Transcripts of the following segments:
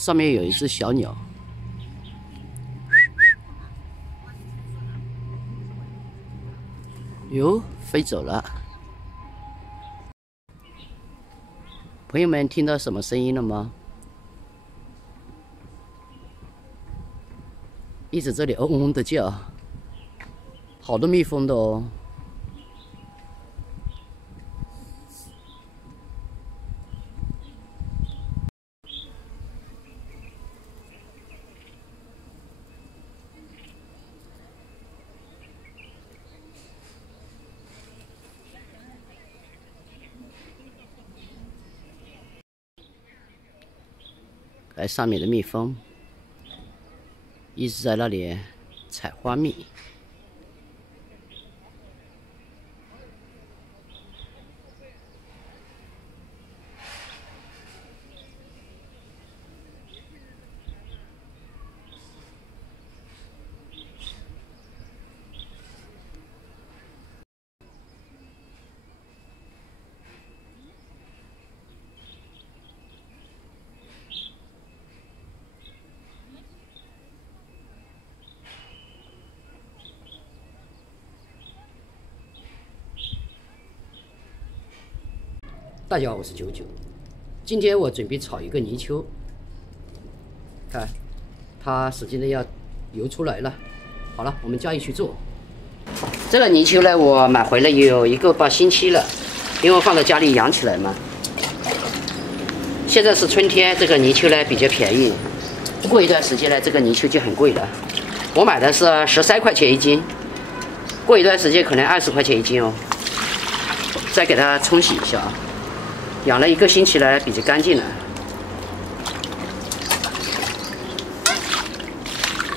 上面有一只小鸟。哟，飞走了。朋友们，听到什么声音了吗？一直这里嗡嗡的叫，好多蜜蜂的哦。 看上面的蜜蜂，一直在那里采花蜜。大家好，我是九九。今天我准备炒一个泥鳅，看，它使劲的要游出来了。好了，我们加以去做。这个泥鳅呢，我买回来有1个半星期了，因为我放在家里养起来嘛。现在是春天，这个泥鳅呢比较便宜。过一段时间呢，这个泥鳅就很贵了。我买的是13块钱1斤，过一段时间可能20块钱1斤哦。再给它冲洗一下啊。 养了1个星期了，比较干净了。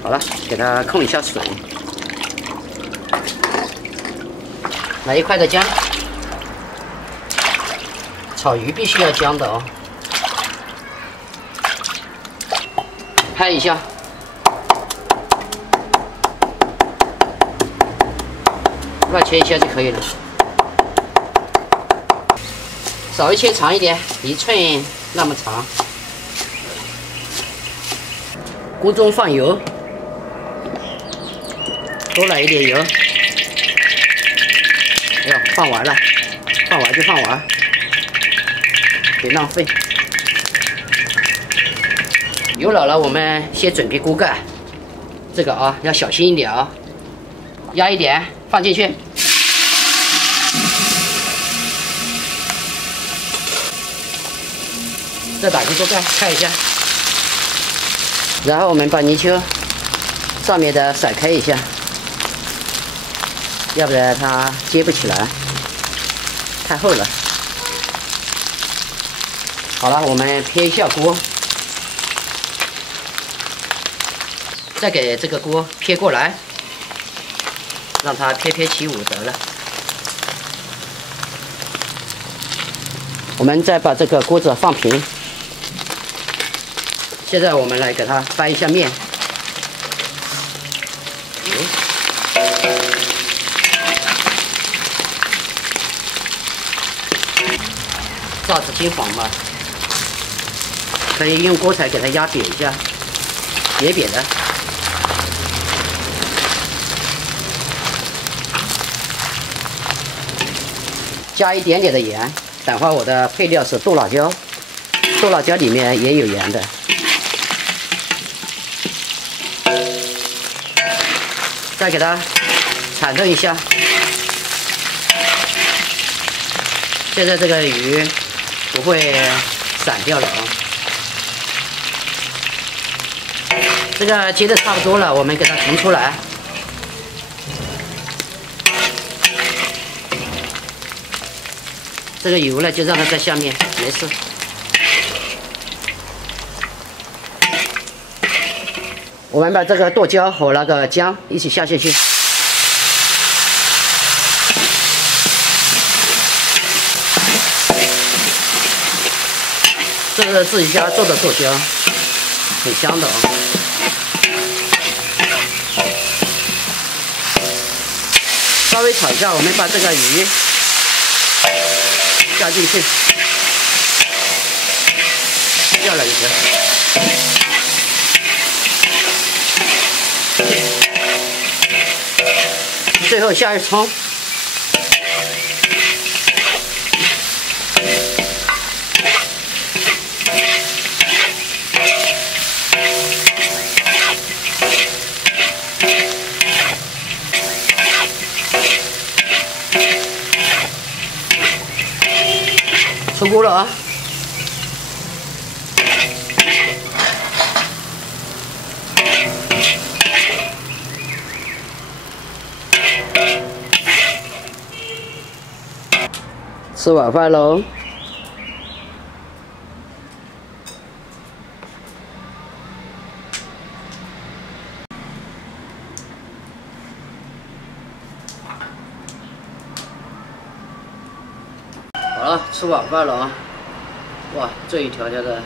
好了，给它控一下水。来1块的姜，炒鱼必须要姜的哦。拍一下，乱切一下就可以了。 稍微切长一点，1寸那么长。锅中放油，多来一点油。哎呦，放完了，放完就放完，别浪费。油老了，我们先准备锅盖。这个啊，要小心一点啊，压一点放进去。 再打开锅盖开一下，然后我们把泥鳅上面的甩开一下，要不然它接不起来，太厚了。好了，我们撇一下锅，再给这个锅撇过来，让它撇起舞得了。我们再把这个锅子放平。 现在我们来给它翻一下面，炸至金黄嘛，可以用锅铲给它压扁一下，扁扁的。加一点点的盐，等会儿我的配料是剁辣椒，剁辣椒里面也有盐的。 再给它铲动一下，现在这个鱼不会散掉了啊。这个切的差不多了，我们给它盛出来。这个油呢，就让它在下面，没事。 我们把这个剁椒和那个姜一起下下去，这是自己家做的剁椒，很香的哦。稍微炒一下，我们把这个鱼加进去，掉了一个。最后下一葱，出锅了啊！吃晚饭喽！好了，吃晚饭了啊！哇，这一条条的，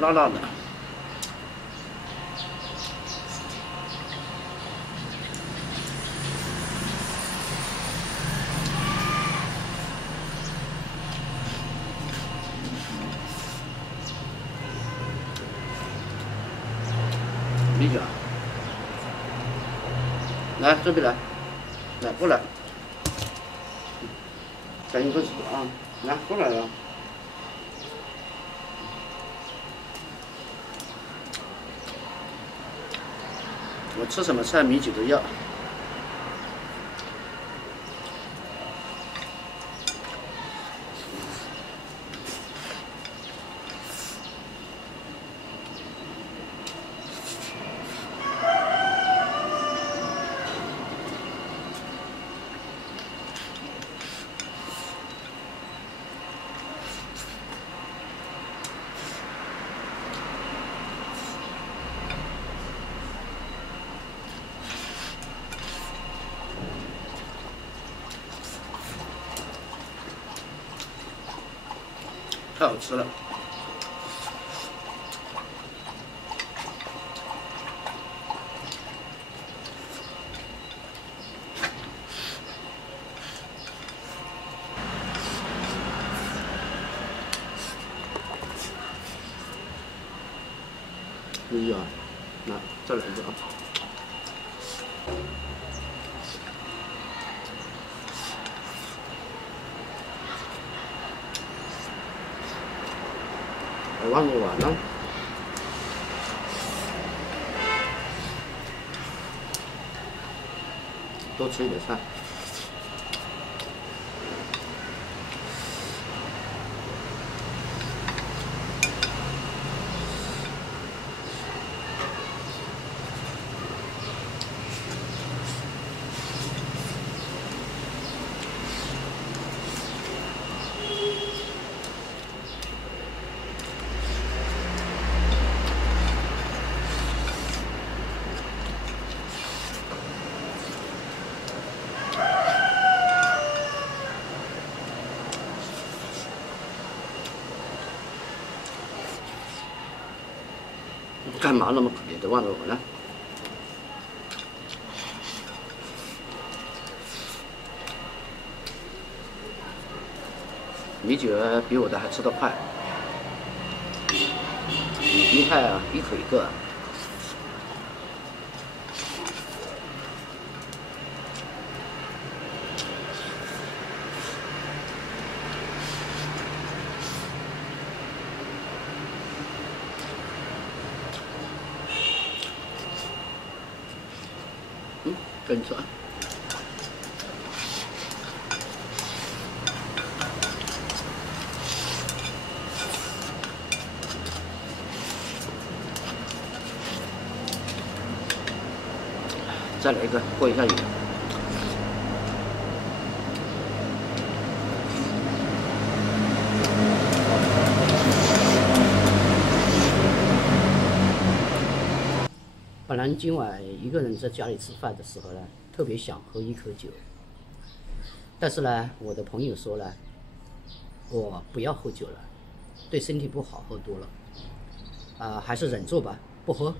辣辣的。米酒，来这边来，来过来，赶紧过去啊！来过来了。我吃什么菜米酒都要。太好吃了！米酒，来再来一个啊！我忘记完了。多吃一点菜。干嘛那么可怜的望着我呢？米酒比我的还吃得快，厉害啊，一口一个。跟你说啊，再来一个，过一下瘾。本来今晚一个人在家里吃饭的时候呢，特别想喝一口酒，但是呢，我的朋友说呢，我不要喝酒了，对身体不好，喝多了，还是忍住吧，不喝。